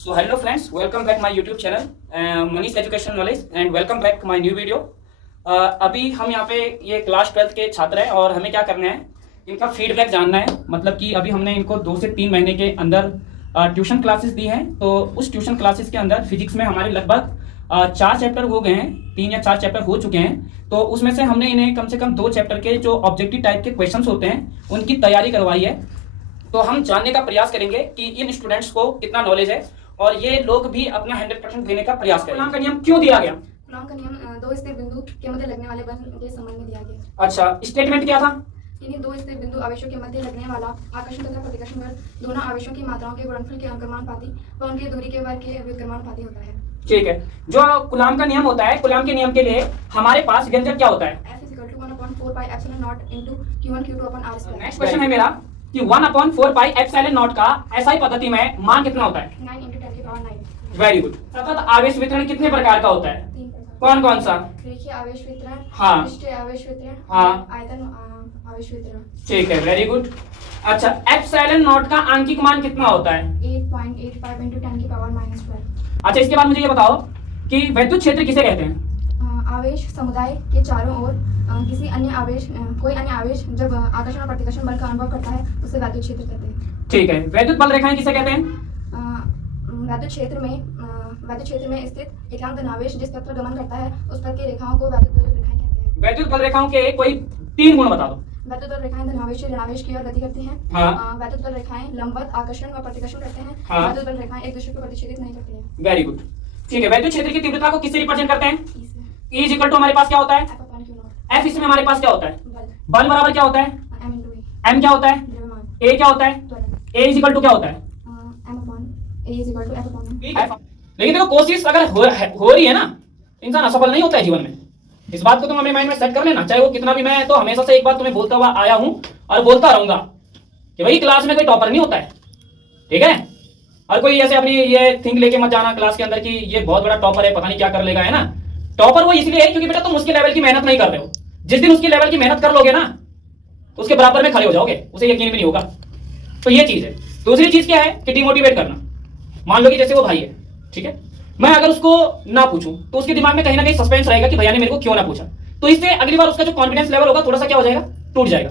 So hello friends, welcome back my YouTube channel Manish Education Knowledge and welcome back my new video. अभी हम यहाँ पे ये class 12th के छात्र हैं और हमें क्या करना है, इनका फीडबैक जानना है। मतलब कि अभी हमने इनको 2 से 3 महीने के अंदर ट्यूशन क्लासेस दी हैं। तो उस ट्यूशन क्लासेस के अंदर फिजिक्स में हमारे लगभग 4 चैप्टर हो गए हैं, 3 या 4 चैप्टर हो चुके हैं। तो उसमें से हमने इन्हें कम से कम 2 चैप्टर के जो ऑब्जेक्टिव टाइप के क्वेश्चंस होते हैं उनकी तैयारी करवाई है। तो हम जानने का प्रयास करेंगे कि इन स्टूडेंट्स को कितना नॉलेज है और ये लोग भी अपना 100% देने का प्रयास करें। कूलॉम का नियम क्यों दिया गया? कूलॉम का नियम 2 स्थिर बिंदु के मध्य लगने वाले बल के संबंध में दिया गया। अच्छा, स्टेटमेंट क्या था? इन्हीं 2 स्थिर बिंदु आवेशों के मध्य लगने वाला आकर्षण तथा प्रतिकर्षण बल दोनों आवेशों की मात्राओं के गुणनफल के अनुक्रमानुपाती व उनकी दूरी के वर्ग के व्युत्क्रमानुपाती होता है। ठीक है। जो कूलॉम का नियम होता है, कूलॉम के नियम के लिए हमारे पास व्यंजक क्या होता है? F = 1/4 pi epsilon naught into Q1 Q2/r²। Next question है मेरा कि 1/4 पाई एप्सिलॉन नॉट का एसआई पद्धति में मान कितना होता है? 9 × 10⁹। Very good. सतत आवेश वितरण कितने प्रकार का होता है? 3 प्रकार। कौन कौन सा? रेखीय आवेश वितरण, हाँ। पृष्ठीय आवेश वितरण, हाँ। आयतन आवेश वितरण। ठीक है, वेरी गुड। अच्छा, एप्सिलॉन नॉट का आंकिक मान कितना होता है? 8.85 × 10⁻²। अच्छा, इसके बाद मुझे ये बताओ कि विद्युत क्षेत्र किसे कहते हैं? आवेश समुदाय के चारों ओर किसी अन्य आवेश कोई अन्य आवेश जब आकर्षण और प्रतिकर्षण बल का अनुभव करता है उसे वैद्युत क्षेत्र कहते हैं। ठीक है। विद्युत बल रेखाएं किसे कहते हैं? वैद्युत क्षेत्र में स्थित एकांक धनावेश जिस तत्व गमन करता है उस तक की रेखाओं को वैद्युत बल रेखाएं कहते हैं। वैद्युत बल रेखाओं के कोई 3 गुण बता दो। वैद्युत बल रेखाएं धनावेश से ऋणावेश की ओर गति करती हैं। हाँ। वैद्युत बल रेखाएं लंबवत आकर्षण व प्रतिकर्षण करते हैं। हाँ। वैद्युत बल रेखाएं एक दूसरे को प्रतिच्छेदित नहीं करती हैं। Very good. ठीक है। वैद्युत क्षेत्र की तीव्रता को किससे रिप्रेजेंट करते हैं? E से। E इज इक्वल टू हमारे पास क्या होता है? F/Q0। F इसमें हमारे पास क्या होता है? बल। बल बराबर क्या होता है? M × E। M क्या होता है? द्रव्यमान। A क्या होता है? त्वरण। A इज इक्वल टू क्या होता है? A = F/m। लेकिन देखो, कोशिश अगर हो रही है ना, इंसान असफल नहीं होता है जीवन में। इस बात को तुम अपने माइंड में सेट कर लेना। चाहे वो कितना भी, मैं तो हमेशा से एक बात तुम्हें बोलता हुआ आया हूं और बोलता रहूंगा कि भाई क्लास में कोई टॉपर नहीं होता है, ठीक है? और कोई ऐसे अपनी ये थिंक लेके मत जाना क्लास के अंदर कि ये बहुत बड़ा टॉपर है, पता नहीं क्या कर लेगा, है ना? टॉपर वो इसलिए है क्योंकि बेटा तुम उसके लेवल की मेहनत नहीं कर रहे हो। जिस दिन उसके लेवल की मेहनत कर लोगे ना, तो उसके बराबर में खड़े हो जाओगे, उसे यकीन भी नहीं होगा। तो ये चीज है। दूसरी चीज क्या है कि डिमोटिवेट करना। मान लो कि जैसे वो भाई है, ठीक है, मैं अगर उसको ना पूछूं तो उसके दिमाग में कहीं ना कहीं सस्पेंस रहेगा कि भैया ने मेरे को क्यों ना पूछा। तो इससे अगली बार उसका जो कॉन्फिडेंस लेवल होगा थोड़ा सा क्या हो जाएगा, टूट जाएगा।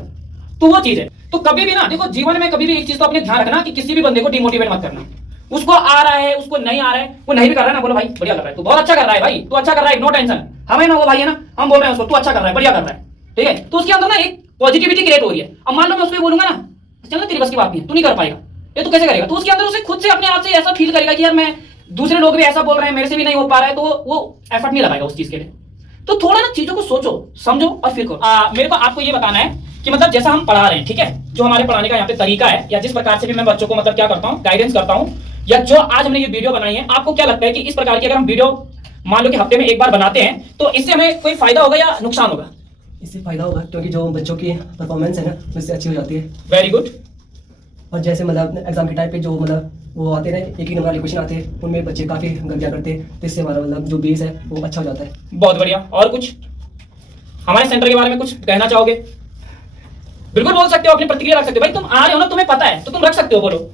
तो वो चीज है। तो कभी भी ना देखो, जीवन में कभी भी एक चीज तो अपने ध्यान रखना कि किसी भी बंदे को डिमोटिवेट मत करना। उसको आ रहा है, उसको नहीं आ रहा है, वो नहीं भी कर रहा है ना, बोलो भाई बढ़िया कर रहा है, तू बहुत अच्छा कर रहा है भाई, तू अच्छा कर रहा है, नो टेंशन। हमें ना वो भाई है ना, हम बोल रहे हैं उसको तू अच्छा कर रहा है, बढ़िया कर रहा है, ठीक है? तो उसके अंदर ना एक पॉजिटिविटी क्रिएट हो रही है। अब मान लो मैं उसको बोलूंगा ना, चल ना तेरी बस की बात नहीं है, तू नहीं कर पाएगा, ये तू कैसे करेगा? तो उसके अंदर उसे खुद से अपने आप से ऐसा फील करेगा कि यार मैं, दूसरे लोग भी ऐसा बोल रहे हैं, मेरे से भी नहीं हो पा रहा है, तो वो एफर्ट नहीं लगाएगा उस चीज के लिए। तो थोड़ा ना चीजों को सोचो, समझो और फिर करो। मेरे को आपको ये बताना है कि मतलब जैसा हम पढ़ा रहे हैं, ठीक है, जो हमारे पढ़ाने का यहाँ पे तरीका है, या जिस प्रकार से भी मैं बच्चों को मतलब क्या करता हूँ, गाइडेंस करता हूँ, या जो आज हमने ये वीडियो बनाई है, आपको क्या लगता है कि इस प्रकार की अगर हम वीडियो मान लो कि हफ्ते में एक बार बनाते हैं तो इससे हमें कोई फायदा होगा या नुकसान होगा? इससे फायदा होगा क्योंकि जो बच्चों की परफॉर्मेंस है ना उससे अच्छी हो जाती है। Very good. और जैसे मतलब एग्जाम के टाइम पे जो मतलब वो आते हैं एक ही नंबर वाले क्वेश्चन आते हैं, उनमें बच्चे काफ़ी गलतियाँ करते हैं, तो इससे हमारा मतलब जो बेस है वो अच्छा हो जाता है। बहुत बढ़िया। और कुछ हमारे सेंटर के बारे में कुछ कहना चाहोगे? बिल्कुल बोल सकते हो, अपनी प्रतिक्रिया रख सकते हो। भाई तुम आ रहे हो ना, तुम्हें पता है तो तुम रख सकते हो, बोलो।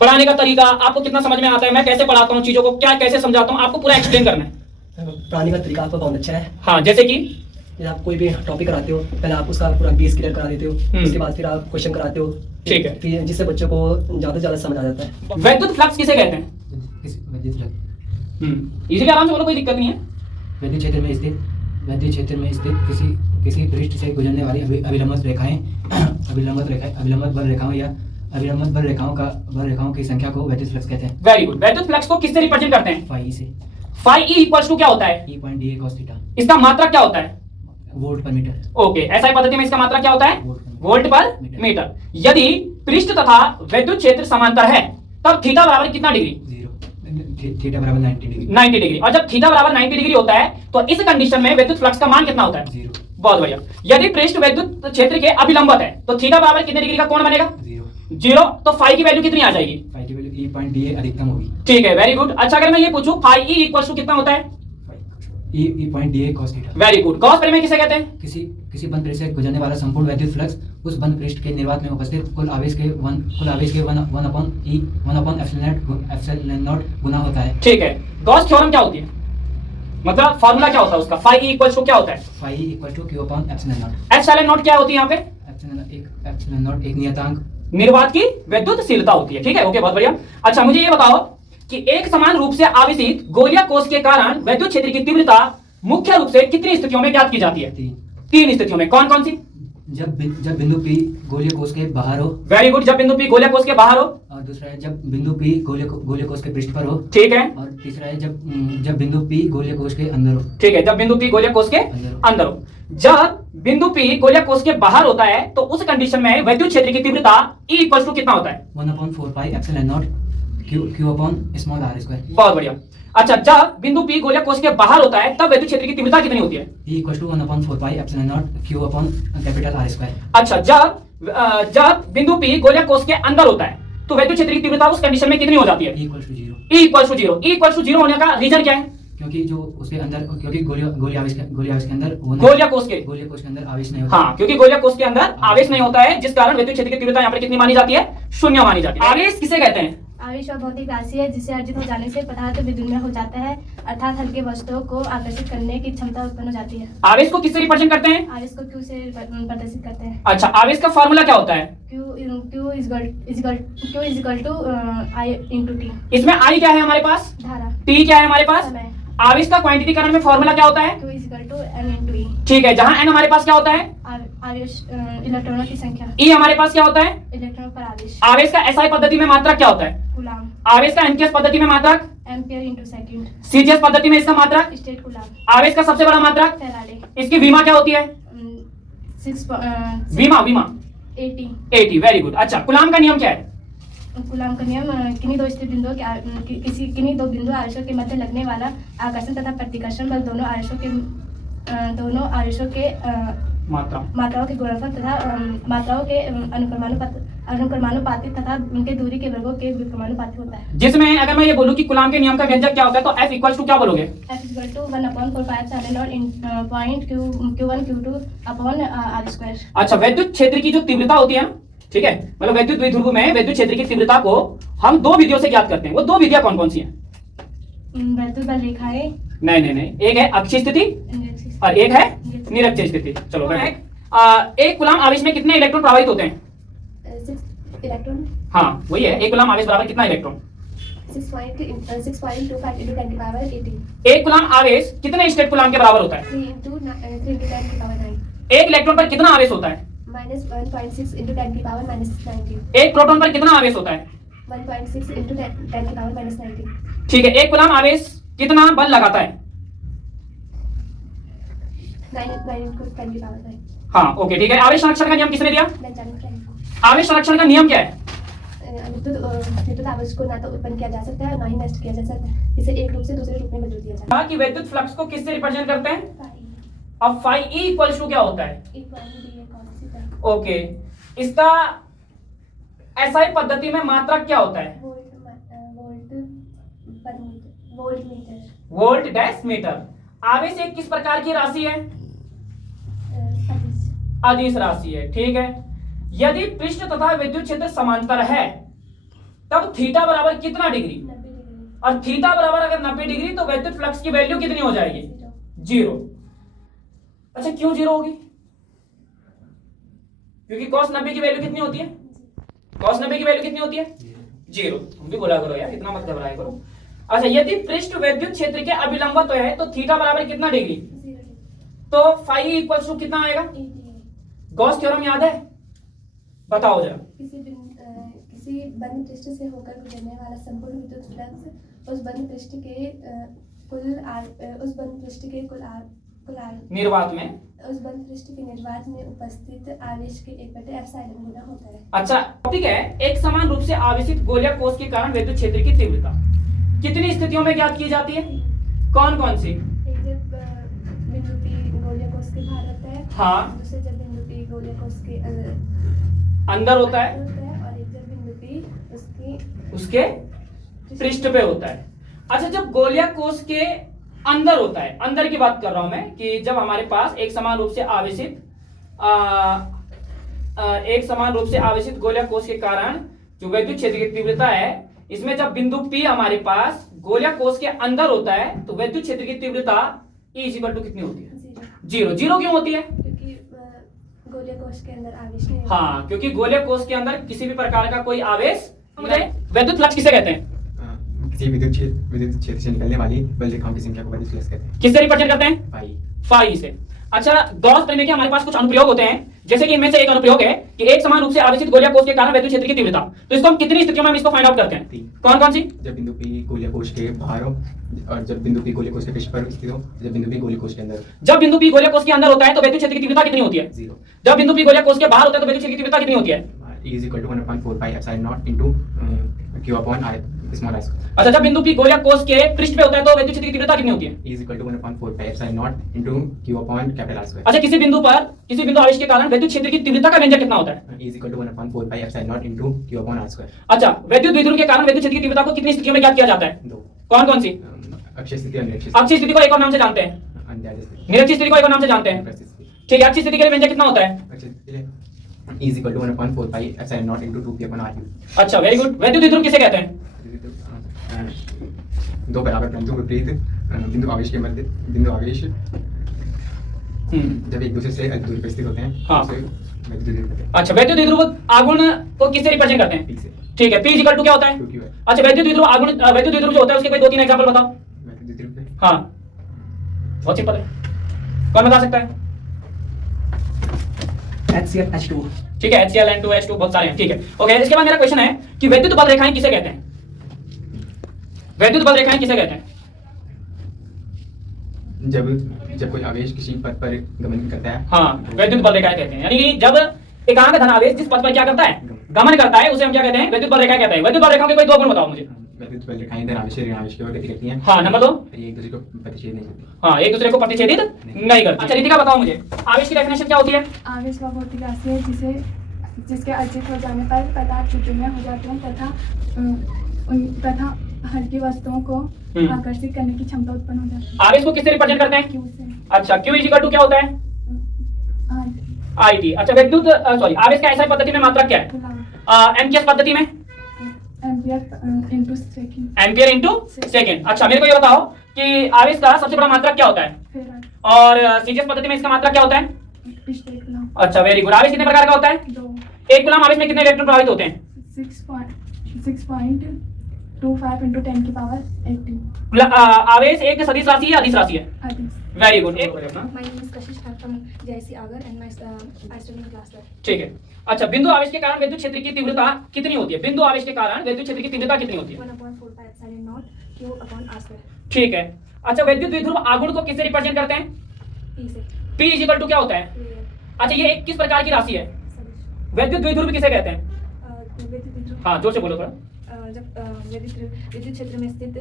पढ़ाने का तरीका आपको कितना समझ में आता है, मैं कैसे पढ़ाता हूँ, चीजों को क्या कैसे समझाता हूँ, आपको पूरा एक्सप्लेन करना है। पढ़ाने का तरीका आपका बहुत अच्छा है। हाँ, जैसे कि आप कोई भी टॉपिक कराते हो, पहले आप उसका पूरा बेस क्लियर करा देते हो, उसके बाद फिर आप क्वेश्चन कराते हो, ठीक है, फिर जिससे बच्चों को ज़्यादा से ज़्यादा समझ आ जाता है। वैद्युत फ्लक्स किसे कहते हैं? इसीलिए आराम से बोलो, कोई दिक्कत नहीं है। वैद्युत क्षेत्र में स्थित किसी पृष्ठ से गुजरने वाली अभिलंबत बल रेखाओं की संख्या को वैद्युत फ्लक्स कहते हैं। Very good. वैद्युत फ्लक्स को किससे रिप्रेजेंट करते हैं? फाई से। फाई ई इक्वल्स टू क्या होता है? E.dA cos theta. इसका मात्रक क्या होता है? वोल्ट पर मीटर। ओके, एसआई पद्धति में इसका मात्रक क्या होता है? वोल्ट पर मीटर। यदि पृष्ठ तथा विद्युत क्षेत्र समांतर है तब थीटा बराबर कितना डिग्री? 0। थीटा बराबर 90 डिग्री। 90 डिग्री। और जब थीटा बराबर 90 डिग्री होता है तो इस कंडीशन में विद्युत फ्लक्स का मान कितना होता है? 0। बहुत बढ़िया। यदि पृष्ठ विद्युत क्षेत्र के अभिलंबत है तो थीटा बराबर कितने डिग्री का कोण बनेगा? 0। तो फाई की वैल्यू कितनी आ जाएगी? फाई की वैल्यू E.dA अधिकतम होगी। ठीक है, वेरी गुड। अच्छा, अगर मैं ये पूछूं फाई ई इक्वल्स टू कितना होता है? E.dA cos theta. Very good. Gauss प्रमेय किसे कहते हैं? किसी बंद पृष्ठ से गुजरने वाला संपूर्ण वैद्युत फ्लक्स उस बंद पृष्ठ के निर्वात में उपस्थित कुल आवेश के 1/एप्सिलॉन गुना होता है। ठीक है, गॉस थ्योरम क्या होती है, मतलब फार्मूला क्या होता है उसका, फाई इक्वल टू क्या होता है, phi equal to Q upon epsilon not. Epsilon not क्या होती है यहाँ पे, एप्सिलॉन नॉट एक नियतांक निर्वात की विद्युतशीलता होती है। ठीक है, ओके, बहुत बढ़िया। अच्छा, मुझे ये बताओ कि एक समान रूप से आवेशित गोलीय कोष के कारण विद्युत क्षेत्र की तीव्रता मुख्य रूप से कितनी स्थितियों में ज्ञात की जाती है? 3 स्थितियों में। कौन कौन सी? जब बिंदु P गोलीय कोष के बाहर हो। वेरी गुड, जब बिंदु P गोलीय कोष के बाहर हो। और दूसरा है जब बिंदु P गोलीय कोष के पृष्ठ पर हो। ठीक है। और तीसरा है जब बिंदु P गोलीय कोष के अंदर हो। ठीक है, जब बिंदु P गोलीय कोष के अंदर हो। जब बिंदु P गोलीय कोष के बाहर होता है तो उस कंडीशन में विद्युत क्षेत्र की तीव्रता E इक्वल टू कितना होता है? 1/4 pi epsilon not Q upon small r square. बहुत बढ़िया। अच्छा, जब बिंदु P गोलीय कोष के बाहर होता है तब विद्युत क्षेत्र की तीव्रता कितनी होती है? E equal to 1/4 pi epsilon not Q upon capital R square. अच्छा, जब बिंदु P गोलीय कोष के अंदर होता है तो विद्युत क्षेत्र की तीव्रता उस कंडीशन में कितनी हो जाती है? E equal to 0। E equal to 0। E equal to 0 होने का रीजन क्या है? क्योंकि जो उसके अंदर क्योंकि गोलीय आवेश के अंदर गोलीय कोष के अंदर आवेश नहीं होता। हाँ, क्योंकि गोलीय कोष के अंदर आवेश नहीं होता है, जिस कारण विद्युत क्षेत्र की तीव्रता यहाँ पर कितनी मानी जाती है? 0 मानी जाती है। आवेश किसे कहते हैं? आवेश वह भौतिक राशि है जिसे अर्जित हो जाने से पदार्थ विद्युन्मय हो जाता है, अर्थात हल्के वस्तुओं को आकर्षित करने की क्षमता उत्पन्न हो जाती है। आवेश को किससे रिप्रेजेंट करते हैं? आवेश को Q से प्रदर्शित करते हैं। अच्छा, आवेश का फॉर्मूला क्या होता है? Q equal to I into T. इसमें I क्या है हमारे पास? धारा। T क्या है हमारे पास? समय। आवेश का क्वांटिटीकरण में फॉर्मूला क्या होता है? Q equal to N into E. ठीक है, जहां N हमारे पास क्या होता है? आवेश इलेक्ट्रॉनों की संख्या। E हमारे पास क्या होता है? इलेक्ट्रॉन पर आवेश। आवेश का SI पद्धति में मात्रक क्या होता है? कूलाम। आवेश का NKS पद्धति में मात्रक? Ampere into second. CGS पद्धति में इसका मात्रक? State coulomb. आवेश का सबसे बड़ा मात्रक? फैराडे। इसकी विमा क्या होती है? 6 विमा 80। 80। Very good. अच्छा, कूलाम का नियम क्या है? कूलाम का नियम किन्हीं दो स्थिर बिंदुओं के किन्हीं दो बिंदु आवेशों के मध्य लगने वाला आकर्षण तथा प्रतिकर्षण बल दोनों आवेशों के मात्राओं के गुणनफल तथा मात्राओं के अनुक्रमानुपाती तथा उनके दूरी के वर्गों के व्युत्क्रमानुपाती होता है। जिसमें अगर मैं ये बोलूं कि कूलाम के नियम का व्यंजक क्या होता है तो F इक्वल टू क्या बोलोगे? F equal to 1/4 upon R square. अच्छा, विद्युत क्षेत्र की जो तीव्रता होती है ना, ठीक है, मतलब विद्युत द्विध्रुव में विद्युत क्षेत्र की तीव्रता को हम 2 विधियों से ज्ञात करते हैं। वो 2 विधियां कौन कौन सी हैं? विद्युत बल रेखाएं। नहीं, एक है अक्षीय स्थिति और एक है निरक्षीय स्थिति। चलो, एक कूलाम आवेश में कितने इलेक्ट्रॉन प्रवाहित होते हैं? 6 इलेक्ट्रॉन। हाँ, वही है, एक कूलाम आवेश बराबर कितना इलेक्ट्रॉन? 6.25 into 10 की पावर 18। एक कूलाम आवेश कितने स्टेट कूलाम के बराबर होता है? 3 into 10 की पावर 9। एक इलेक्ट्रॉन पर कितना आवेश होता है? -1.6 into 10 की पावर -19। एक प्रोटॉन पर कितना आवेश होता है? 1.6 into 10 की पावर -19। ठीक है, एक कूलाम आवेश कितना बल लगाता है? 9 into 10 की पावर 9। हाँ, ओके, ठीक है। आवेश संरक्षण का नियम किसने दिया? Benjamin Franklin. आवेश संरक्षण का नियम क्या है? विद्युत आवेश को ना तो उत्पन्न किया जा सकता है ना ही नष्ट किया जा सकता है, इसे एक रूप से दूसरे रूप में बदल दिया जाता कि विद्युत फ्लक्स को किससे रिप्रेजेंट करते हैं? है। अब फाई E इक्वल टू क्या होता है? ओके, इसका SI पद्धति में मात्रक क्या होता है? Volt dash metre. आवेश एक किस प्रकार की राशि है? अदिश राशि है। ठीक है, यदि पृष्ठ तथा विद्युत क्षेत्र समांतर है तब थीटा बराबर कितना डिग्री? और थीटा बराबर अगर 90 डिग्री तो विद्युत फ्लक्स की वैल्यू कितनी हो जाएगी? 0। अच्छा, क्यों 0 होगी? क्योंकि cos 90 की वैल्यू कितनी होती है? cos 90 की वैल्यू कितनी होती है? 0। तुम भी बोला करो यार, इतना मत घबराया करो। अच्छा, यदि पृष्ठ विद्युत क्षेत्र के अभिलंबत है तो थीटा बराबर कितना डिग्री? तो फाई इक्वल टू कितना आएगा? गॉस थ्योरम याद है? बताओ जरा। किसी बंद पृष्ठ से होकर गुजरने वाला संपूर्ण विद्युत फ्लक्स उस बंद पृष्ठ के कुल निर्वात में उस बंद पृष्ठ के निर्वात में उपस्थित आवेश के 1/एप्सिलॉन गुना होता है। अच्छा, टॉपिक है एक समान रूप से आवेशित गोलीय कोष के कारण विद्युत क्षेत्र की तीव्रता कितनी स्थितियों में ज्ञात की जाती है? कौन कौन सी? एक जब बिंदु P गोलीय कोष के बाहर होता है। हाँ। दूसरे जब बिंदु P गोलीय कोष के अंदर होता है। और एक जब बिंदु P उसके पृष्ठ पे होता है। अच्छा, जब गोलीय कोष के अंदर होता है, अंदर की बात कर रहा हूं मैं, कि जब हमारे पास एक समान रूप से आवेशित एक समान रूप से आवेशित गोलीय कोष के कारण जो वैद्युत क्षेत्र की तीव्रता है, इसमें जब बिंदु P हमारे पास गोलीय कोष के अंदर होता है तो वैद्युत क्षेत्र की तीव्रता E इक्वल टू कितनी होती है? जीरो। जीरो क्यों होती है? क्योंकि गोलीय कोष के अंदर आवेश नहीं है। हाँ, क्योंकि गोलीय कोष के अंदर किसी भी प्रकार का कोई आवेश मुझे वैद्युत फ्लक्स किसे कहते हैं? किसी विद्युत क्षेत्र से निकलने वाली बल रेखाओं की संख्या को वैद्युत फ्लक्स कहते हैं। किससे रिप्रेजेंट करते हैं? पाई। फाई से। अच्छा, गॉस प्रमेय के हमारे पास कुछ अनुप्रयोग होते हैं, जैसे कि इनमें से एक अनुप्रयोग है कि एक समान रूप से आवेशित गोलीय कोष के कारण वैद्युत क्षेत्र की तीव्रता। तो इसको हम कितनी स्थितियों में हम इसको फाइंड आउट करते हैं? 3। कौन कौन सी? जब बिंदु P गोलीय कोष के बाहर हो और जब बिंदु P गोलीय कोष के पृष्ठ पर स्थित हो, जब बिंदु P गोलीय कोष के अंदर। जब बिंदु P गोलीय कोष के अंदर होता है तो वैद्युत क्षेत्र की तीव्रता कितनी होती है? 0। जब बिंदु P गोलीय कोष के बाहर होता है तो वैद्युत क्षेत्र की तीव्रता कितनी होती है? E is equal to 1/4 pi epsilon naught into Q upon I small I square. अच्छा, जब बिंदु P गोलीय कोष के पृष्ठ पे होता है तो वैद्युत क्षेत्र की तीव्रता कितनी होती है? E is equal to 1/4 pi epsilon naught into Q upon capital R square. अच्छा, किसी बिंदु आवेश के कारण वैद्युत क्षेत्र की तीव्रता का व्यंजक कितना होता है? E is equal to 1/4 pi epsilon naught into Q upon R square. अच्छा, वैद्युत द्विध्रुव के कारण वैद्युत क्षेत्र की तीव्रता को कितनी स्थितियों में ज्ञात किया जाता है? 2। कौन कौन सी? अक्षीय स्थिति और निरक्षीय अक्षीय स्थिति को एक और नाम से जानते हैं, अनिवार्य स्थिति। निरक्षीय स्थिति को एक और नाम से जानते हैं। अनुप्रस्थित स्थिति। ठीक है, अक्षीय स्थिति के लिए व्यंजक कितना होता है? अक्षीय स्थिति के लिए E is equal to 1/4 pi epsilon naught into 2p upon R cube. अच्छा, वेरी गुड। वैद्युत द्विध्रुव किसे कहते हैं? दो बराबर परंतु विपरीत बिंदु आवेश के मध्य बिंदु आवेश जब एक दूसरे से दूरी पर स्थित होते हैं हाँ। उसे वैद्युत द्विध्रुव कहते हैं। अच्छा, वैद्युत द्विध्रुव आघूर्ण को किससे रिप्रेजेंट करते हैं? P से। ठीक है, P इक्वल टू क्या होता है? 2q है। अच्छा, वैद्युत द्विध्रुव जो होता है उसके कोई 2-3 एग्जांपल बताओ। वैद्युत द्विध्रुव पे हाँ, बहुत सिंपल है, कौन बता सकता है? HCl H2। ठीक है, HCl N2H2 बहुत सारे हैं। ठीक है, ओके। इसके बाद मेरा क्वेश्चन है कि वैद्युत बल रेखाएं किसे कहते हैं? वैद्युत बल रेखाएं किसे कहते हैं? जब कोई आवेश किसी पथ पर गमन करता है। हाँ, वैद्युत बल रेखाएं कहते हैं, यानी कि जब एकांक धनावेश जिस पथ पर क्या करता है? गमन करता है, उसे हम क्या कहते हैं? वैद्युत बल रेखाएं कहते हैं। वैद्युत बल रेखाओं के कोई दो गुण बताओ मुझे। वैद्युत बल रेखाएं धनावेश से ऋणावेश की ओर गति करती हैं। हाँ, नंबर 2। ये एक दूसरे को प्रतिच्छेद नहीं करती। हाँ, एक दूसरे को प्रतिच्छेदित नहीं करती। अच्छा, रितिका बताओ मुझे, आवेश की डेफिनेशन क्या होती है? आवेश वह भौतिक राशि है जिसके अर्जित हो जाने पर पदार्थ विद्युमय हो जाते हैं तथा हल्की वस्तुओं को आकर्षित करने की क्षमता उत्पन्न हो जाती है। आवेश को किससे रिप्रेजेंट करते हैं? क्यू से। अच्छा, Q इक्वल टू क्या होता है? R IT। अच्छा, आवेश का SI पद्धति में मात्रक क्या है? MKS पद्धति में ampere into second. Ampere into second. अच्छा, मेरे को ये बताओ कि आवेश का सबसे बड़ा मात्रक क्या होता है? फेराड। और CGS पद्धति में इसका मात्रक क्या होता है? पिछले कूलम। अच्छा, वेरी गुड। आवेश कितने प्रकार का होता है? 2। एक कूलम आवेश में कितने इलेक्ट्रॉन प्रभावित होते हैं? 6.25 into 10 की पावर 18। आवेश एक सदिश राशि है या अदिश राशि है? अदिश। Very good. My name is Kashish from JIC Agar and I study in class 12. ठीक है। अच्छा, बिंदु आवेश के कारण वैद्युत क्षेत्र की तीव्रता कितनी होती है? बिंदु आवेश के कारण वैद्युत क्षेत्र की तीव्रता कितनी होती है? 1/4 pi epsilon naught Q upon R square। ठीक है। अच्छा, वैद्युत द्विध्रुव आघूर्ण को किससे रिप्रेजेंट करते हैं? P से। P इक्वल टू क्या होता है? अच्छा, ये किस प्रकार की राशि है? वैद्युत द्विध्रुव किसे कहते हैं? विद्युत द्विध्रुव। हाँ, जोर से बोलो थोड़ा। जब विद्युत क्षेत्र में स्थित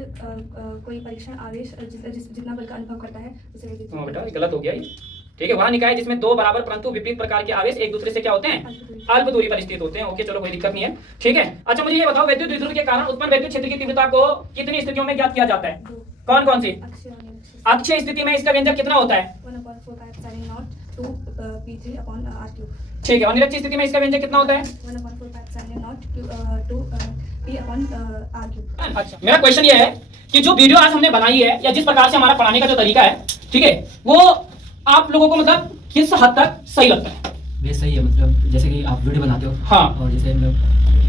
कोई परीक्षण आवेश जितना बल का अनुभव करता है उसे विद्युत हाँ बेटा, गलत हो गया ये। ठीक है, वहां निकाय जिसमें दो बराबर परंतु विपरीत प्रकार के आवेश एक दूसरे से क्या होते हैं? अल्प दूरी पर स्थित होते हैं। ओके, चलो कोई दिक्कत नहीं है। ठीक है। अच्छा, मुझे ये बताओ, वैद्युत द्विध्रुव के कारण उत्पन्न वैद्युत क्षेत्र की तीव्रता को कितनी स्थितियों में ज्ञात किया जाता है? कौन कौन सी? अक्षीय स्थिति में इसका व्यंजक कितना होता है? 1/4 pi epsilon naught 2 P3 upon R cube। ठीक है। और निरक्षीय स्थिति में इसका व्यंजक कितना होता है? 1/4 pi epsilon naught 2 P upon R cube। अच्छा, मेरा क्वेश्चन ये है कि जो वीडियो आज हमने बनाई है या जिस प्रकार से हमारा पढ़ाने का जो तरीका है, ठीक है, वो आप लोगों को मतलब किस हद तक सही लगता है? ये सही है, मतलब जैसे कि आप वीडियो बनाते हो हाँ। और जैसे मतलब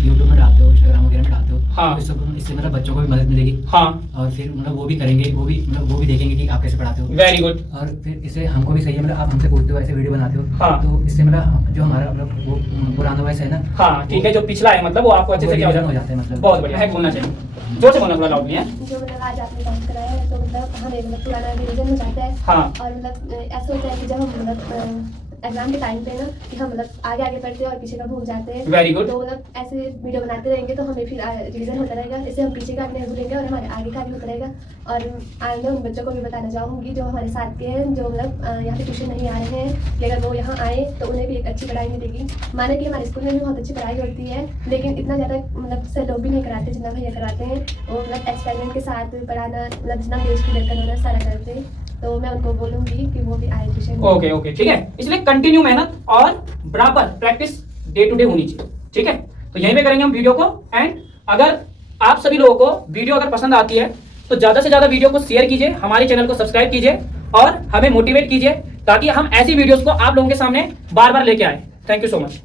यूट्यूब में डालते हो, इंस्टाग्राम वगैरह में डालते हो हाँ। तो इससे मतलब बच्चों को भी मदद मिलेगी। हाँ, और फिर मतलब वो भी करेंगे, वो भी देखेंगे कि आप कैसे पढ़ाते हो। Very good. और फिर इससे हमको भी सही है, मतलब आप हमसे पूछते हो, ऐसे वीडियो बनाते हो हाँ। तो इससे मतलब जो हमारा मतलब वो पुराना वैसा है ना। हाँ, ठीक है, जो पिछला है मतलब वो आपको अच्छे से क्या हो जाता है। मतलब बहुत बढ़िया है, बोलना चाहिए। जोर से बोलना, थोड़ा लाउडली है। जो मतलब आज आपने बात कराया है तो मतलब हमें मतलब पुराना रिवीजन हो जाता है। हाँ। और मतलब ऐसा होता है कि जब हम मतलब एग्जाम के टाइम पे ना कि हम मतलब आगे पढ़ते हैं और पीछे का भूल जाते हैं। Very good। तो मतलब ऐसे वीडियो बनाते रहेंगे तो हमें फिर रिवीजन होता रहेगा, इससे हम पीछे का नहीं भूलेंगे और हमारे आगे का भी होता रहेगा। और आज मैं उन बच्चों को भी बताना चाहूँगी जो हमारे साथ के हैं, जो मतलब यहाँ पे ट्यूशन नहीं आ रहे हैं, कि अगर वो यहाँ आए तो उन्हें भी एक अच्छी पढ़ाई मिलेगी। माने कि हमारे स्कूल में भी बहुत अच्छी पढ़ाई होती है, लेकिन इतना ज़्यादा मतलब सर लोग भी नहीं कराते जितना भैया कराते हैं। वो मतलब एक्सपेरिमेंट के साथ पढ़ाना, मतलब जितना पेज क्लियर करना सारा करते हैं। तो मैं उनको बोलूँगी कि वो भी आए ट्यूशन। ओके ओके, ठीक है। इसलिए कंटिन्यू मेहनत और बराबर प्रैक्टिस डे टू डे होनी चाहिए। ठीक है, तो यहीं पे करेंगे हम वीडियो को। एंड अगर आप सभी लोगों को वीडियो अगर पसंद आती है तो ज़्यादा से ज़्यादा वीडियो को शेयर कीजिए, हमारे चैनल को सब्सक्राइब कीजिए और हमें मोटिवेट कीजिए ताकि हम ऐसी वीडियोस को आप लोगों के सामने बार बार लेके आए। Thank you so much.